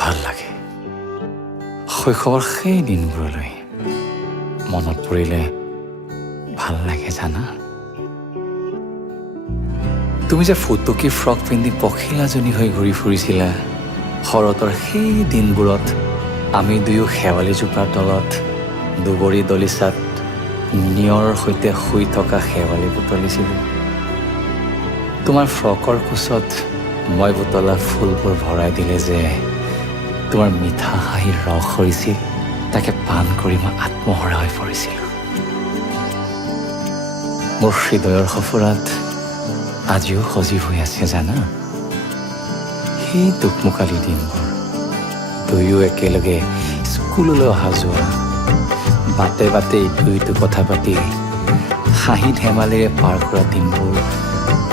ভাল লাগে শৈশৱৰ সেই দিনবোৰলৈ মনত পৰিলে ভাল লাগে জানা তুমি যে ফুটুকী ফ্ৰক পিন্ধি পখিলাজনী হৈ ঘূৰি ফুৰিছিলা শৰতৰ সেই দিনবোৰত আমি দুয়ো শেৱালি জোপাৰ তলত দুবৰি দলিচাত নিয়ৰৰ সৈতে শুই থকা শেৱালি বুটলিছিলোঁ তোমাৰ ফ্ৰকৰ কোচত মই বুটলা ফুলবোৰ ভৰাই দিলে যে তোমাৰ মিঠা হাঁহিৰ ৰস সৰিছিল তাকে পান কৰি মই আত্মহৰা হৈ পৰিছিলোঁ মোৰ হৃদয়ৰ সফুৰাত আজিও সজীৱ হৈ আছে জানা সেই টুকমুকালি দিনবোৰ দুয়ো একেলগে স্কুললৈ অহা যোৱা বাটে বাটে ইটো ইটো কথা পাতি হাঁহি ধেমালিৰে পাৰ কৰা দিনবোৰ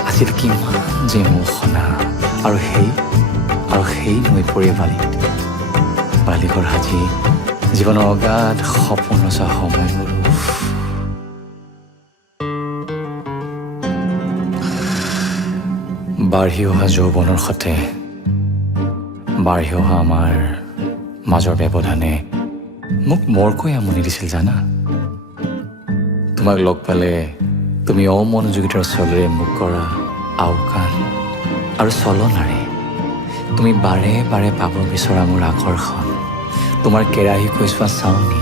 আছিল কিমান যে মোহনা আৰু সেই নৈ পৰি বালিঘৰ সাজি জীৱনৰ অগাধ সপোন ৰচা সময়বোৰ বাঢ়ি অহা যৌৱনৰ সতে বাঢ়ি অহা আমাৰ মাজৰ ব্যৱধানে মোক বৰকৈ আমনি দিছিল জানা তোমাক লগ পালে তুমি অমনোযোগিতাৰ চলেৰে মোক কৰা আওকাণ আৰু চলনাৰে তুমি বাৰে বাৰে পাব বিচৰা মোৰ আকৰ্ষণ তোমাৰ কেৰাহী কৈছোৱা চাউনি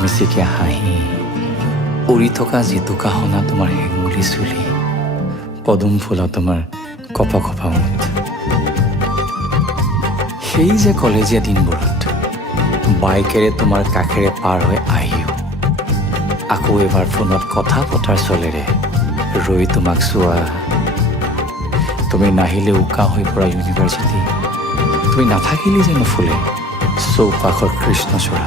মিচিকীয়া হাঁহি উৰি থকা জেতুকাসনা তোমাৰ হেঙুলি চুলি পদুম ফুলা তোমাৰ কপা কপা মুঠ সেই যে কলেজীয়া দিনবোৰত বাইকেৰে তোমাৰ কাষেৰে পাৰ হৈ আহিও আকৌ এবাৰ ফোনত কথা পতাৰ চলেৰে ৰৈ তোমাক চোৱা তুমি নাহিলে উকা হৈ পৰা ইউনিভাৰ্চিটি তুমি নাথাকিলে যে নুফুলে চৌপাশৰ কৃষ্ণচূড়া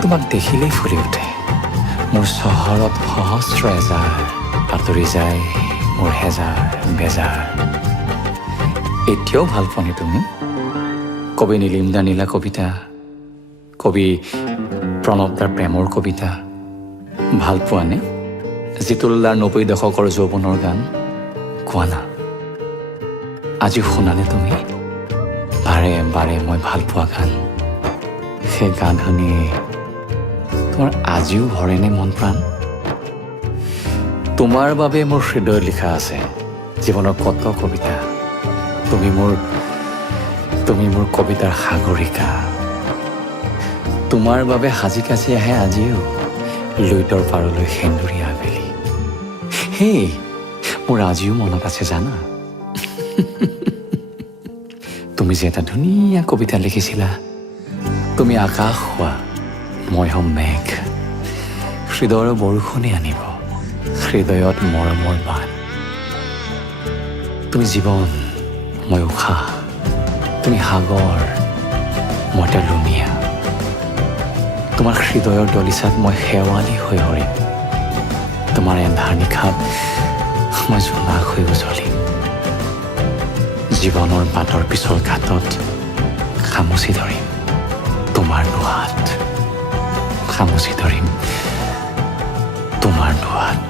তোমাক দেখিলেই ফুলি উঠে মোৰ চহৰত সহস্ৰ এজাৰ আঁতৰি যায় মোৰ হেজাৰ বেজাৰ এতিয়াও ভাল পোৱানে তুমি কবি নীলিম দা নীলা কবিতা কবি প্ৰণৱদাৰ প্ৰেমৰ কবিতা ভাল পোৱানে জিতুলদাৰ ৯০ দশকৰ যৌৱনৰ গান কোৱা না আজি শুনানে তুমি বাৰে বাৰে মই ভাল পোৱা গান সেই গান শুনি তোমাৰ আজিও ভৰেনে মন প্ৰাণ তোমাৰ বাবে মোৰ হৃদয় লিখা আছে জীৱনৰ কত কবিতা তুমি মোৰ কবিতাৰ সাগৰিকা তোমাৰ বাবে সাজি কাচি আহে আজিও লুইতৰ পাৰলৈ সেন্দুৰীয়া আবেলি হেই মোৰ আজিও মনত আছে জানা তুমি যে এটা ধুনীয়া কবিতা লিখিছিলা তুমি আকাশ হোৱা মই হ'ম মেঘ হৃদয়ৰ বৰষুণে আনিব হৃদয়ত মৰমৰ বান তুমি জীৱন মই উশাহ তুমি সাগৰ মই এটা লুনিয়া তোমাৰ হৃদয়ৰ দলিচাত মই শেৱালি হৈ হৰিম তোমাৰ এন্ধাৰ নিশাত মই জোনাক হৈ উজলিম জীৱনৰ বাটৰ পিছৰ ঘাটত খামুচি ধৰিম তোমাৰ দুহাত খামুচি ধৰিম তোমাৰ দুহাত